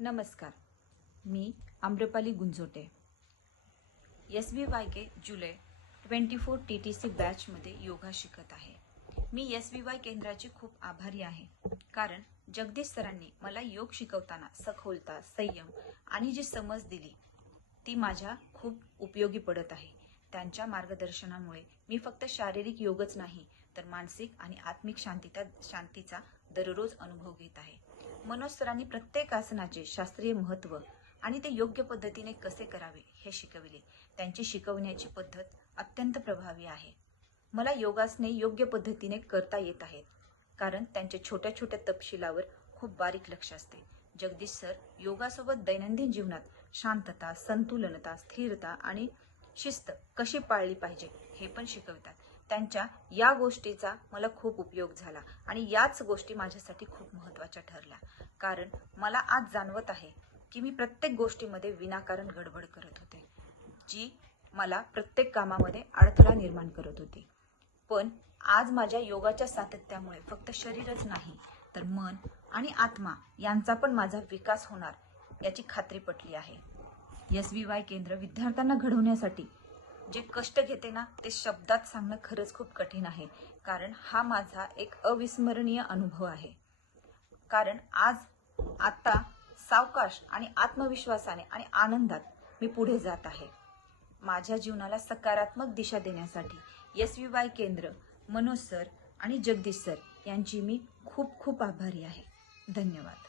नमस्कार, मी आम्रपाली गुंजोटे. SVY जुलै 24 TTC बॅचमध्ये योगा शिकत आहे. मी SVY केंद्राची खूप आभारी आहे, कारण जगदीश सरांनी मला योग शिकवताना सखोलता, संयम आणि जी समज दिली ती माझ्या खूप उपयोगी पडत आहे. त्यांच्या मार्गदर्शनामुळे मी फक्त शारीरिक योगच नाही तर मानसिक आणि आत्मिक शांतीचा दररोज अनुभव घेत आहे. मनोज सरांनी प्रत्येक आसनाचे शास्त्रीय महत्त्व आणि ते योग्य पद्धतीने कसे करावे हे शिकविले. त्यांची शिकवण्याची पद्धत अत्यंत प्रभावी आहे. मला योगासने योग्य पद्धतीने करता येत आहेत, कारण त्यांच्या छोट्या छोट्या तपशिलावर खूप बारीक लक्ष असते. जगदीश सर योगासोबत दैनंदिन जीवनात शांतता, संतुलनता, स्थिरता आणि शिस्त कशी पाळली पाहिजे हे पण शिकवतात. त्यांच्या या गोष्टीचा मला खूप उपयोग झाला आणि याच गोष्टी माझ्यासाठी खूप महत्त्वाच्या ठरल्या, कारण मला आज जाणवत आहे की मी प्रत्येक गोष्टीमध्ये विनाकारण गडबड करत होते, जी मला प्रत्येक कामामध्ये अडथळा निर्माण करत होती. पण आज माझ्या योगाच्या सातत्यामुळे फक्त शरीरच नाही तर मन आणि आत्मा यांचा पण माझा विकास होणार याची खात्री पटली आहे. SVY केंद्र विद्यार्थ्यांना घडवण्यासाठी जे कष्ट घेते ना ते शब्दात सांगणं खरंच खूप कठीण आहे, कारण हा माझा एक अविस्मरणीय अनुभव आहे. कारण आता सावकाश आणि आत्मविश्वासाने आणि आनंदात मी पुढे जात आहे. माझ्या जीवनाला सकारात्मक दिशा देण्यासाठी SVY केंद्र, मनोज सर आणि जगदीश सर यांची मी खूप खूप आभारी आहे. धन्यवाद.